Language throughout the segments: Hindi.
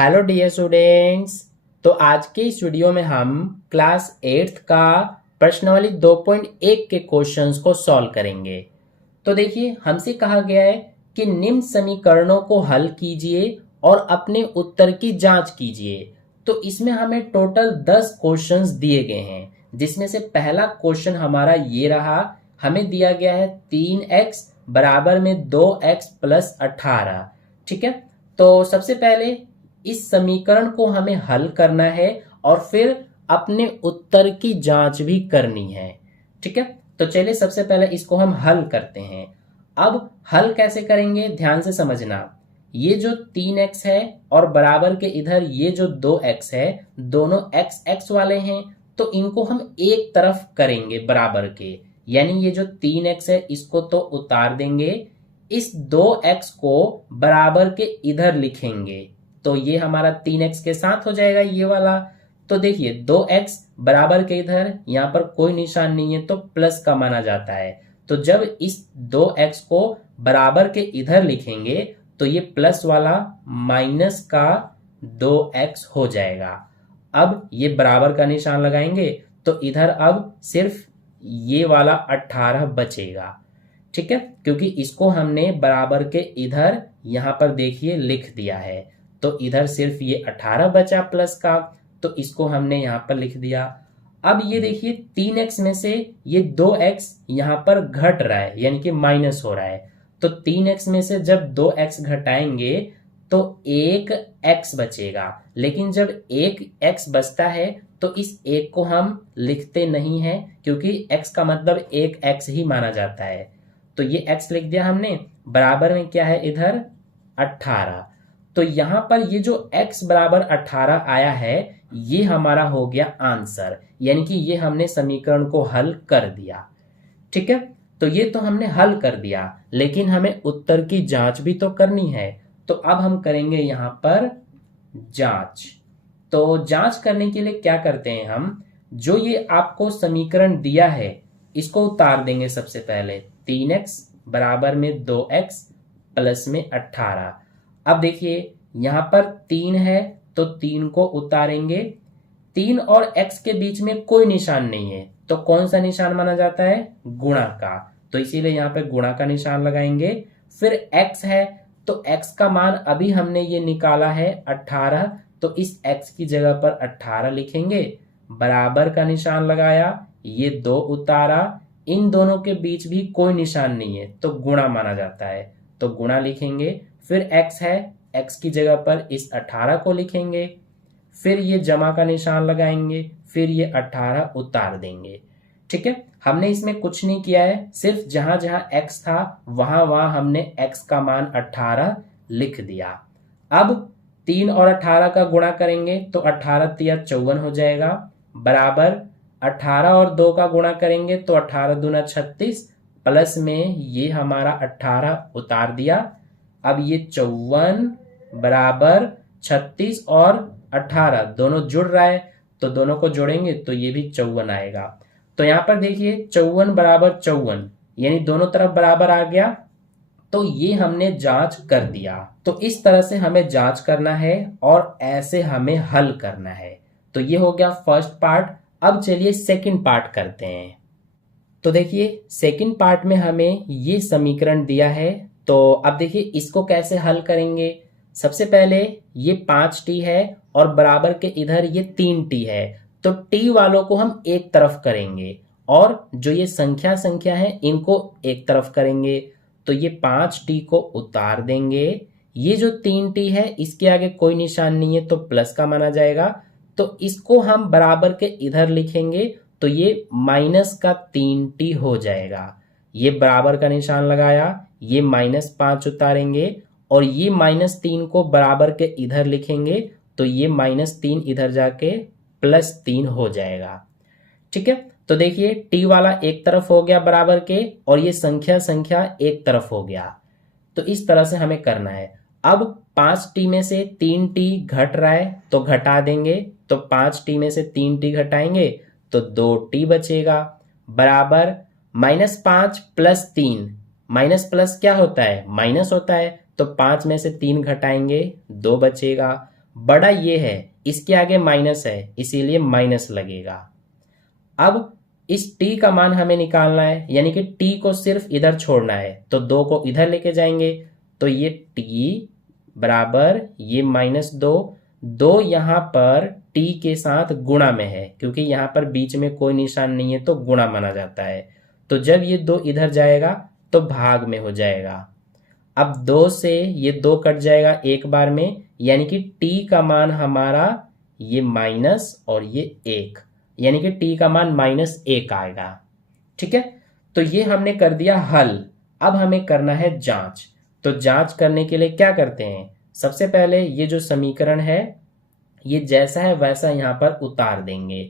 Hello dear students. तो आज के इस वीडियो में हम क्लास 8th का प्रश्नावली 2.1 के क्वेश्चंस को सॉल्व करेंगे। तो देखिए, हमसे कहा गया है कि निम्न समीकरणों को हल कीजिए और अपने उत्तर की जांच कीजिए। तो इसमें हमें टोटल 10 क्वेश्चंस दिए गए हैं, जिसमें से पहला क्वेश्चन हमारा ये रहा। हमें दिया गया है 3x बराबर में 2x प्लस 18। ठीक है, तो सबसे पहले इस समीकरण को हमें हल करना है और फिर अपने उत्तर की जांच भी करनी है। ठीक है, तो चलिए सबसे पहले इसको हम हल करते हैं। अब हल कैसे करेंगे, ध्यान से समझना। ये जो 3x है और बराबर के इधर ये जो 2x है, दोनों x x वाले हैं, तो इनको हम एक तरफ करेंगे बराबर के। यानी ये जो 3x है इसको तो उतार देंगे, इस 2x को बराबर के इधर लिखेंगे, तो ये हमारा 3x के साथ हो जाएगा ये वाला। तो देखिए 2x बराबर के इधर, यहाँ पर कोई निशान नहीं है तो प्लस का माना जाता है। तो जब इस 2x को बराबर के इधर लिखेंगे तो ये प्लस वाला माइनस का 2x हो जाएगा। अब ये बराबर का निशान लगाएंगे तो इधर अब सिर्फ ये वाला 18 बचेगा। ठीक है, क्योंकि इसको हमने बराबर के इधर यहां पर देखिए लिख दिया है, तो इधर सिर्फ ये 18 बचा प्लस का, तो इसको हमने यहां पर लिख दिया। अब ये देखिए 3x में से ये 2x यहां पर घट रहा है, यानी कि माइनस हो रहा है। तो 3x में से जब 2x घटाएंगे तो 1x बचेगा, लेकिन जब 1x बचता है तो इस 1 को हम लिखते नहीं है, क्योंकि x का मतलब 1x ही माना जाता है। तो ये x लिख दिया हमने, बराबर में क्या है इधर 18। तो यहां पर ये जो x बराबर 18 आया है, ये हमारा हो गया आंसर, यानी कि ये हमने समीकरण को हल कर दिया। ठीक है, तो ये तो हमने हल कर दिया, लेकिन हमें उत्तर की जांच भी तो करनी है। तो अब हम करेंगे यहां पर जांच। तो जांच करने के लिए क्या करते हैं, हम जो ये आपको समीकरण दिया है इसको उतार देंगे। सबसे पहले 3x बराबर में 2x प्लस में 18। अब देखिए यहां पर 3 है तो 3 को उतारेंगे। 3 और x के बीच में कोई निशान नहीं है, तो कौन सा निशान माना जाता है, गुणा का, तो इसीलिए यहां पे गुणा का निशान लगाएंगे। फिर x है तो x का मान अभी हमने ये निकाला है 18, तो इस x की जगह पर 18 लिखेंगे। बराबर का निशान लगाया, ये 2 उतारा, इन दोनों के बीच भी कोई निशान नहीं है तो गुणा माना जाता है, तो गुणा लिखेंगे। फिर x है, x की जगह पर इस 18 को लिखेंगे। फिर ये जमा का निशान लगाएंगे, फिर ये 18 उतार देंगे। ठीक है, हमने इसमें कुछ नहीं किया है, सिर्फ जहां जहां x था वहां वहां हमने x का मान 18 लिख दिया। अब 3 और 18 का गुणा करेंगे तो 18 तिया 54 हो जाएगा, बराबर 18 और 2 का गुणा करेंगे तो 18 दूना 36, प्लस में ये हमारा 18 उतार दिया। अब ये 54 बराबर 36 और 18 दोनों जुड़ रहा है, तो दोनों को जोड़ेंगे तो ये भी 54 आएगा। तो यहां पर देखिए 54 बराबर 54, यानी दोनों तरफ बराबर आ गया, तो ये हमने जांच कर दिया। तो इस तरह से हमें जांच करना है और ऐसे हमें हल करना है। तो ये हो गया फर्स्ट पार्ट। अब चलिए सेकंड पार्ट करते हैं। तो देखिए सेकंड पार्ट में हमें ये समीकरण दिया है, तो अब देखिए इसको कैसे हल करेंगे। सबसे पहले ये 5t है और बराबर के इधर ये 3t है, तो t वालों को हम एक तरफ करेंगे और जो ये संख्या है इनको एक तरफ करेंगे। तो ये 5t को उतार देंगे। ये जो 3t है इसके आगे कोई निशान नहीं है तो प्लस का माना जाएगा, तो इसको हम बराबर के इधर लिखेंगे, तो ये माइनस का 3t हो जाएगा। ये बराबर का निशान लगाया, ये -5 उतारेंगे और ये -3 को बराबर के इधर लिखेंगे, तो ये -3 इधर जाके +3 हो जाएगा। ठीक है, तो देखिए t वाला एक तरफ हो गया बराबर के, और ये संख्या एक तरफ हो गया। तो इस तरह से हमें करना है। अब 5t में से 3t घट रहा है तो घटा देंगे, तो 5t में से 3t घटाएंगे तो 2t बचेगा, बराबर -5 + 3, माइनस प्लस क्या होता है, माइनस होता है, तो 5 में से 3 घटाएंगे 2 बचेगा, बड़ा ये है, इसके आगे माइनस है इसीलिए माइनस लगेगा। अब इस t का मान हमें निकालना है, यानी कि t को सिर्फ इधर छोड़ना है, तो 2 को इधर लेके जाएंगे, तो ये t बराबर ये -2, 2 यहाँ पर t के साथ गुणा में है, क्योंकि यहाँ पर बीच में कोई निशान नहीं है तो गुणा माना जाता है। तो जब ये 2 इधर जाएगा तो भाग में हो जाएगा। अब 2 से ये 2 कट जाएगा एक बार में, यानी कि t का मान हमारा ये माइनस और ये 1, यानी कि t का मान -1 आएगा। ठीक है, तो ये हमने कर दिया हल। अब हमें करना है जांच। तो जांच करने के लिए क्या करते हैं, सबसे पहले ये जो समीकरण है ये जैसा है वैसा यहाँ पर उतार देंगे।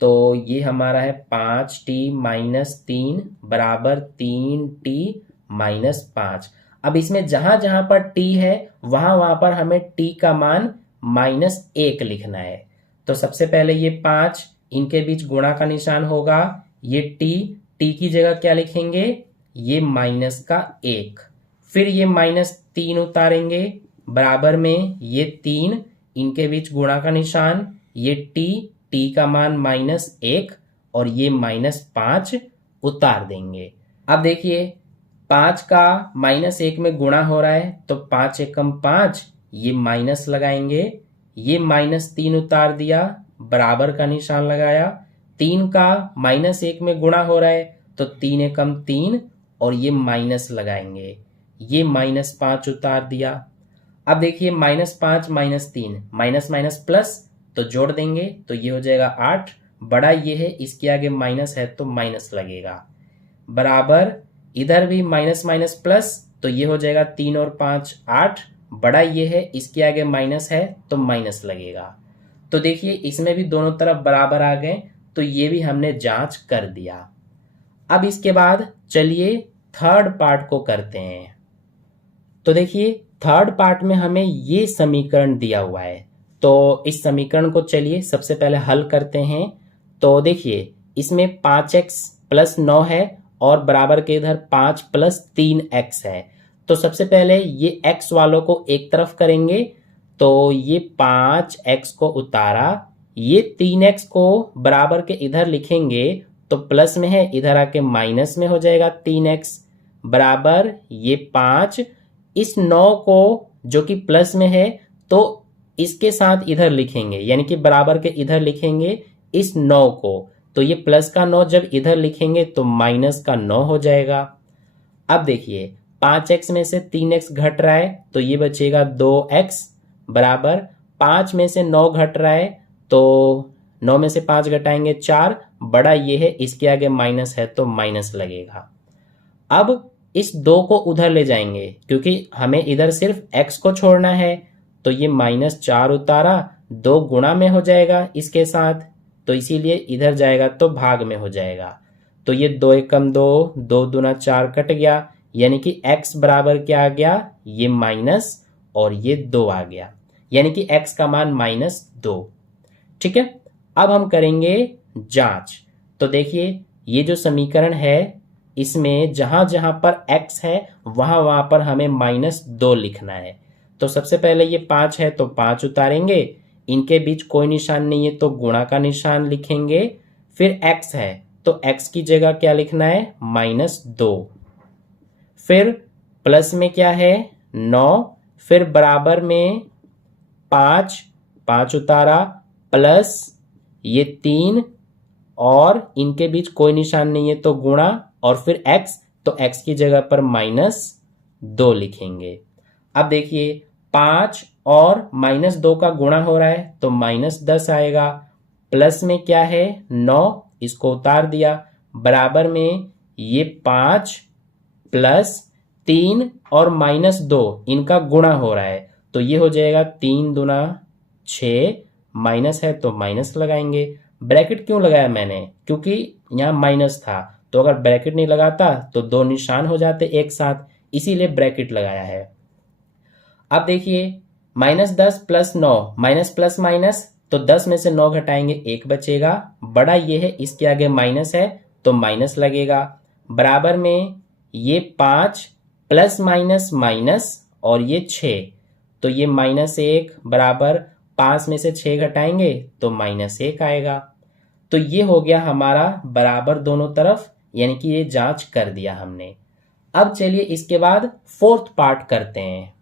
तो ये हमारा है 5t - 3 बराबर 3t - 5। अब इसमें जहां जहां पर t है वहां पर हमें t का मान -1 लिखना है। तो सबसे पहले ये 5, इनके बीच गुणा का निशान होगा, ये t की जगह क्या लिखेंगे, ये -1। फिर ये -3 उतारेंगे, बराबर में ये 3, इनके बीच गुणा का निशान, ये t का मान -1 और ये -5 उतार देंगे। अब देखिए 5 का -1 में गुणा हो रहा है, तो 5 एकम 5, ये माइनस लगाएंगे, ये -3 उतार दिया, बराबर का निशान लगाया। 3 का -1 में गुणा हो रहा है, तो 3 एकम 3 और ये माइनस लगाएंगे, ये -5 उतार दिया। अब देखिए -5 -3 माइनस माइनस प्लस, तो जोड़ देंगे तो ये हो जाएगा 8, बड़ा ये है इसके आगे माइनस है तो माइनस लगेगा, बराबर इधर भी माइनस माइनस प्लस, तो ये हो जाएगा 3 और 5 8, बड़ा ये है इसके आगे माइनस है तो माइनस लगेगा। तो देखिए इसमें भी दोनों तरफ बराबर आ गए, तो ये भी हमने जांच कर दिया। अब इसके बाद चलिए थर्ड पार्ट को करते हैं। तो देखिए थर्ड पार्ट में हमें ये समीकरण दिया हुआ है, तो इस समीकरण को चलिए सबसे पहले हल करते हैं। तो देखिए इसमें 5x + 9 है और बराबर के इधर 5 + 3x है। तो सबसे पहले ये x वालों को एक तरफ करेंगे, तो ये 5x को उतारा, ये 3x को बराबर के इधर लिखेंगे, तो प्लस में है इधर आके माइनस में हो जाएगा 3x, बराबर ये 5, इस 9 को जो कि प्लस में है तो इसके साथ इधर लिखेंगे, यानी कि बराबर के इधर लिखेंगे इस 9 को, तो ये प्लस का 9 जब इधर लिखेंगे तो माइनस का 9 हो जाएगा। अब देखिए 5x में से 3x घट रहा है तो ये बचेगा 2x, बराबर 5 में से 9 घट रहा है तो 9 में से 5 घटाएंगे 4, बड़ा ये है इसके आगे माइनस है तो माइनस लगेगा। अब इस 2 को उधर ले जाएंगे क्योंकि हमें इधर सिर्फ x को छोड़ना है, तो ये -4 उतारा, 2 गुणा में हो जाएगा इसके साथ, तो इसीलिए इधर जाएगा तो भाग में हो जाएगा। तो ये 2 एकम 2, 2 दूना 4 कट गया, यानी कि x बराबर क्या आ गया, ये माइनस और ये 2 आ गया, यानी कि x का मान -2। ठीक है, अब हम करेंगे जांच। तो देखिए ये जो समीकरण है इसमें जहां जहां पर x है वहां पर हमें -2 लिखना है। तो सबसे पहले ये 5 है तो 5 उतारेंगे, इनके बीच कोई निशान नहीं है तो गुणा का निशान लिखेंगे। फिर x है तो x की जगह क्या लिखना है, -2। फिर प्लस में क्या है 9, फिर बराबर में 5 उतारा, प्लस ये 3 और इनके बीच कोई निशान नहीं है तो गुणा, और फिर x, तो x की जगह पर -2 लिखेंगे। अब देखिए 5 और -2 का गुणा हो रहा है तो -10 आएगा, प्लस में क्या है 9, इसको उतार दिया, बराबर में ये 5 + 3 और -2 इनका गुणा हो रहा है, तो ये हो जाएगा 3 दूना 6, माइनस है तो माइनस लगाएंगे। ब्रैकेट क्यों लगाया मैंने, क्योंकि यहाँ माइनस था, तो अगर ब्रैकेट नहीं लगाता तो 2 निशान हो जाते एक साथ, इसीलिए ब्रैकेट लगाया है। अब देखिए -10 + 9 माइनस प्लस माइनस, तो 10 में से 9 घटाएंगे 1 बचेगा, बड़ा ये है इसके आगे माइनस है तो माइनस लगेगा, बराबर में ये 5 + माइनस माइनस और ये 6, तो ये -1 बराबर 5 में से 6 घटाएंगे तो -1 आएगा। तो ये हो गया हमारा बराबर दोनों तरफ, यानी कि ये जांच कर दिया हमने। अब चलिए इसके बाद फोर्थ पार्ट करते हैं।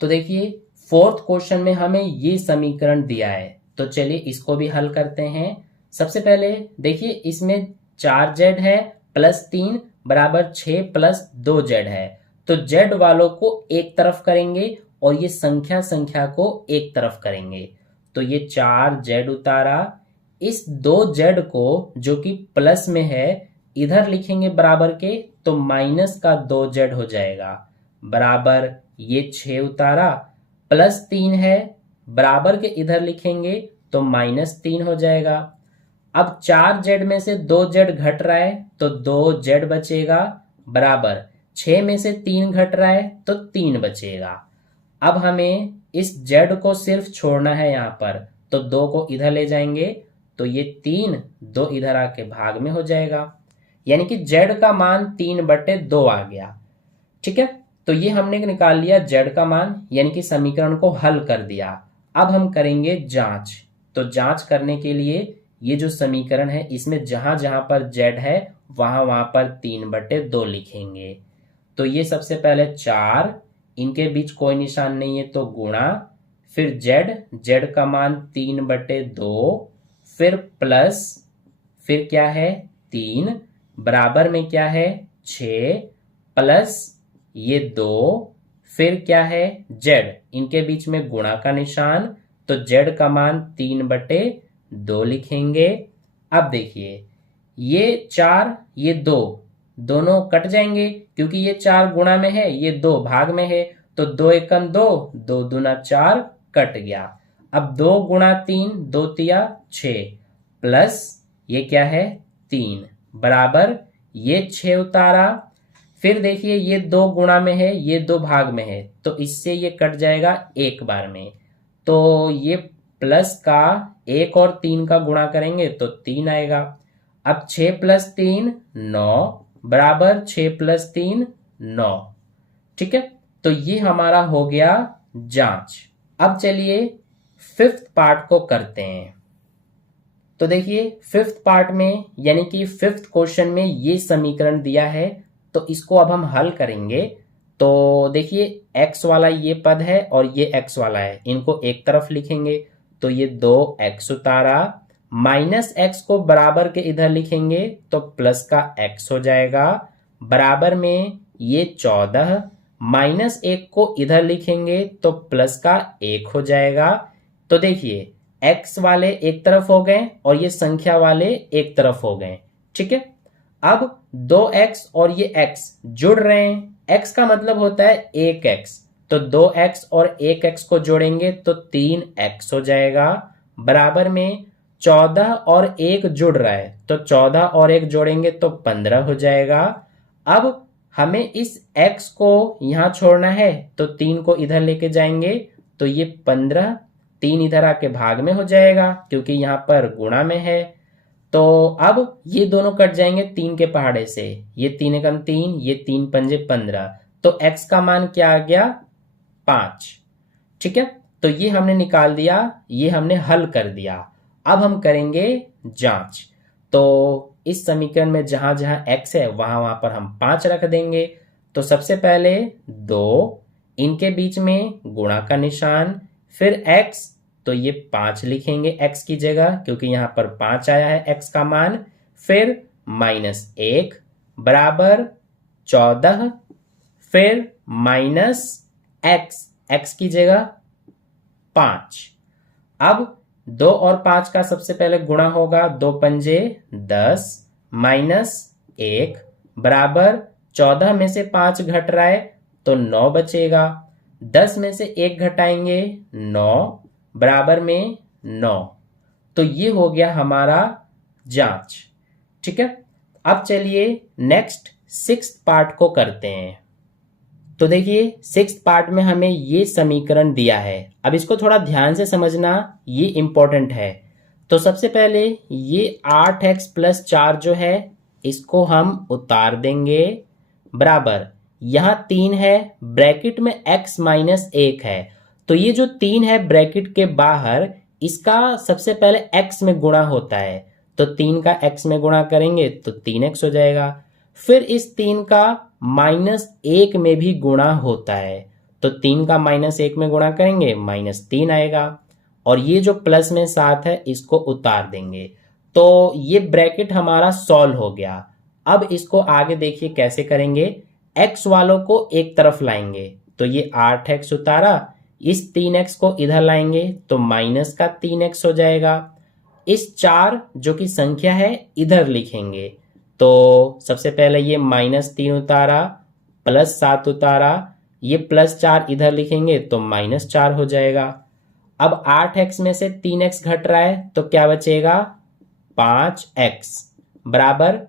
तो देखिए फोर्थ क्वेश्चन में हमें ये समीकरण दिया है, तो चलिए इसको भी हल करते हैं। सबसे पहले देखिए इसमें 4z है +3 बराबर 6 + 2z है। तो z वालों को एक तरफ करेंगे और ये संख्या को एक तरफ करेंगे। तो ये 4z उतारा, इस 2z को जो कि प्लस में है इधर लिखेंगे बराबर के, तो माइनस का 2z हो जाएगा बराबर ये 6 उतारा, +3 है बराबर के इधर लिखेंगे तो -3 हो जाएगा। अब 4z में से 2z घट रहा है तो 2z बचेगा बराबर 6 में से 3 घट रहा है तो 3 बचेगा। अब हमें इस z को सिर्फ छोड़ना है यहाँ पर, तो 2 को इधर ले जाएंगे तो ये 3 2 इधर आके भाग में हो जाएगा, यानी कि z का मान 3/2 आ गया। ठीक है, तो ये हमने निकाल लिया z का मान, यानी कि समीकरण को हल कर दिया। अब हम करेंगे जांच। तो जांच करने के लिए ये जो समीकरण है इसमें जहां जहां पर z है वहां वहां पर 3/2 लिखेंगे। तो ये सबसे पहले 4, इनके बीच कोई निशान नहीं है तो गुणा, फिर z का मान 3/2, फिर प्लस, फिर क्या है 3 बराबर में क्या है 6 प्लस ये 2, फिर क्या है z, इनके बीच में गुणा का निशान, तो z का मान 3/2 लिखेंगे। अब देखिए ये 4 ये 2 दोनों कट जाएंगे क्योंकि ये 4 गुणा में है, ये 2 भाग में है, तो 2 एकम 2, 2 दूना 4 कट गया। अब 2 गुणा 3 2 तिया 6 प्लस ये क्या है 3 बराबर ये 6 उतारा, फिर देखिए ये 2 गुणा में है ये 2 भाग में है, तो इससे ये कट जाएगा एक बार में, तो ये प्लस का 1 और 3 का गुणा करेंगे तो 3 आएगा। अब 6 + 3 9 बराबर 6 + 3 9। ठीक है, तो ये हमारा हो गया जांच। अब चलिए फिफ्थ पार्ट को करते हैं। तो देखिए फिफ्थ पार्ट में यानी कि फिफ्थ क्वेश्चन में ये समीकरण दिया है, तो इसको अब हम हल करेंगे। तो देखिए x वाला ये पद है और ये x वाला है, इनको एक तरफ लिखेंगे तो ये 2x उतारा, -x को बराबर के इधर लिखेंगे तो प्लस का x हो जाएगा बराबर में ये 14, -1 को इधर लिखेंगे तो प्लस का 1 हो जाएगा। तो देखिए x वाले एक तरफ हो गए और ये संख्या वाले एक तरफ हो गए। ठीक है, अब 2x और ये x जुड़ रहे हैं, x का मतलब होता है 1x, तो 2x और 1x को जोड़ेंगे तो 3x हो जाएगा बराबर में 14 और 1 जुड़ रहा है, तो 14 और 1 जोड़ेंगे तो 15 हो जाएगा। अब हमें इस x को यहां छोड़ना है तो 3 को इधर लेके जाएंगे तो ये 15, 3 इधर आके भाग में हो जाएगा क्योंकि यहाँ पर गुणा में है। तो अब ये दोनों कट जाएंगे 3 के पहाड़े से, ये 3 एकम 3, ये 3 पंजे 15, तो x का मान क्या आ गया 5। ठीक है, तो ये हमने निकाल दिया, ये हमने हल कर दिया। अब हम करेंगे जांच। तो इस समीकरण में जहां जहां x है वहां वहां पर हम 5 रख देंगे। तो सबसे पहले 2, इनके बीच में गुणा का निशान, फिर x, तो ये 5 लिखेंगे x की जगह क्योंकि यहां पर 5 आया है x का मान, फिर -1 बराबर 14, फिर -x, x की जगह 5। अब 2 और 5 का सबसे पहले गुणा होगा, 2 पंजे 10, -1 बराबर 14 में से 5 घट रहा है तो 9 बचेगा, 10 में से 1 घटाएंगे 9 बराबर में 9। तो ये हो गया हमारा जांच। ठीक है, अब चलिए नेक्स्ट सिक्स्थ पार्ट को करते हैं। तो देखिए सिक्स्थ पार्ट में हमें ये समीकरण दिया है, अब इसको थोड़ा ध्यान से समझना, ये इंपॉर्टेंट है। तो सबसे पहले ये 8x + 4 जो है इसको हम उतार देंगे बराबर, यहां 3 है, ब्रैकेट में x - 1 है, तो ये जो 3 है ब्रैकेट के बाहर, इसका सबसे पहले x में गुणा होता है, तो 3 का x में गुणा करेंगे तो 3x हो जाएगा। फिर इस 3 का -1 में भी गुणा होता है, तो 3 का -1 में गुणा करेंगे -3 आएगा। और ये जो प्लस में 7 है इसको उतार देंगे, तो ये ब्रैकेट हमारा सॉल्व हो गया। अब इसको आगे देखिए कैसे करेंगे। x वालों को एक तरफ लाएंगे, तो ये 8x उतारा, इस 3x को इधर लाएंगे तो -3x हो जाएगा। इस 4 जो कि संख्या है इधर लिखेंगे, तो सबसे पहले ये -3 उतारा, +7 उतारा, ये +4 इधर लिखेंगे तो -4 हो जाएगा। अब 8x में से 3x घट रहा है तो क्या बचेगा, 5x बराबर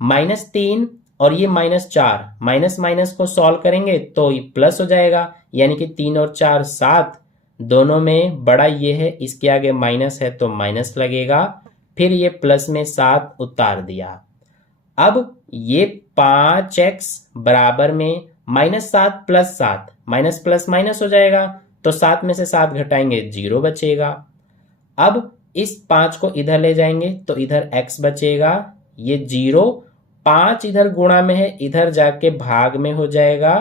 -3 और ये -4, माइनस माइनस को सॉल्व करेंगे तो ये प्लस हो जाएगा, यानी कि 3 और 4 7, दोनों में बड़ा ये है, इसके आगे माइनस है तो माइनस लगेगा, फिर ये प्लस में 7 उतार दिया। अब ये 5x बराबर में -7 + 7, माइनस प्लस माइनस हो जाएगा, तो 7 में से 7 घटाएंगे 0 बचेगा। अब इस 5 को इधर ले जाएंगे तो इधर x बचेगा, ये 0, 5 इधर गुणा में है, इधर जाके भाग में हो जाएगा।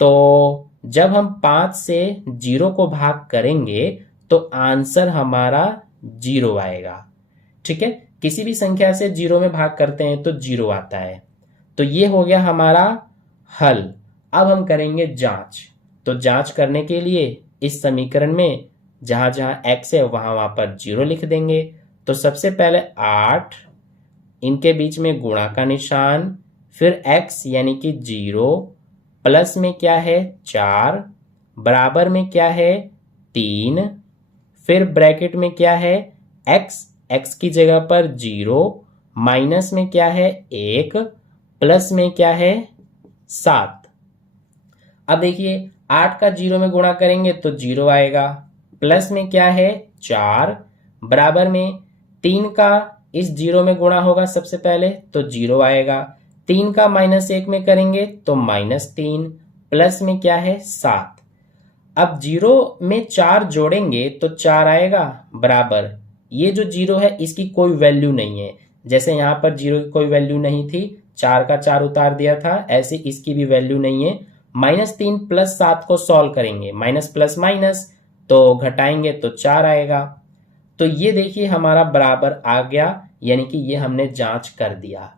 तो जब हम 5 से 0 को भाग करेंगे तो आंसर हमारा 0 आएगा। ठीक है, किसी भी संख्या से 0 में भाग करते हैं तो 0 आता है। तो ये हो गया हमारा हल। अब हम करेंगे जांच। तो जांच करने के लिए इस समीकरण में जहां जहां x है वहां पर 0 लिख देंगे। तो सबसे पहले 8, इनके बीच में गुणा का निशान, फिर x यानी कि 0, प्लस में क्या है 4, बराबर में क्या है 3, फिर ब्रैकेट में क्या है x की जगह पर 0, माइनस में क्या है 1, प्लस में क्या है 7। अब देखिए 8 का 0 में गुणा करेंगे तो 0 आएगा, प्लस में क्या है 4, बराबर में 3 का इस 0 में गुणा होगा सबसे पहले तो 0 आएगा, 3 का -1 में करेंगे तो -3, प्लस में क्या है 7। अब 0 में 4 जोड़ेंगे तो 4 आएगा, बराबर ये जो 0 है इसकी कोई वैल्यू नहीं है, जैसे यहाँ पर 0 की कोई वैल्यू नहीं थी, 4 का 4 उतार दिया था, ऐसे इसकी भी वैल्यू नहीं है। -3 + 7 को सॉल्व करेंगे, माइनस प्लस माइनस, तो घटाएंगे तो 4 आएगा। तो ये देखिए हमारा बराबर आ गया, यानी कि ये हमने जांच कर दिया।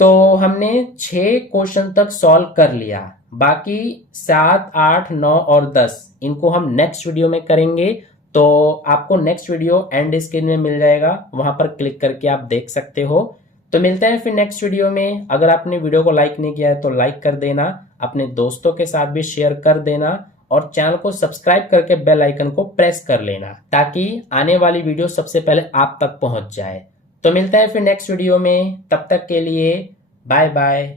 तो हमने 6 क्वेश्चन तक सॉल्व कर लिया, बाकी 7, 8, 9 और 10 इनको हम नेक्स्ट वीडियो में करेंगे। तो आपको नेक्स्ट वीडियो एंड स्क्रीन में मिल जाएगा, वहां पर क्लिक करके आप देख सकते हो। तो मिलते हैं फिर नेक्स्ट वीडियो में। अगर आपने वीडियो को लाइक नहीं किया है तो लाइक कर देना, अपने दोस्तों के साथ भी शेयर कर देना और चैनल को सब्सक्राइब करके बेल आइकन को प्रेस कर लेना, ताकि आने वाली वीडियो सबसे पहले आप तक पहुंच जाए। तो मिलता है फिर नेक्स्ट वीडियो में, तब तक के लिए बाय बाय।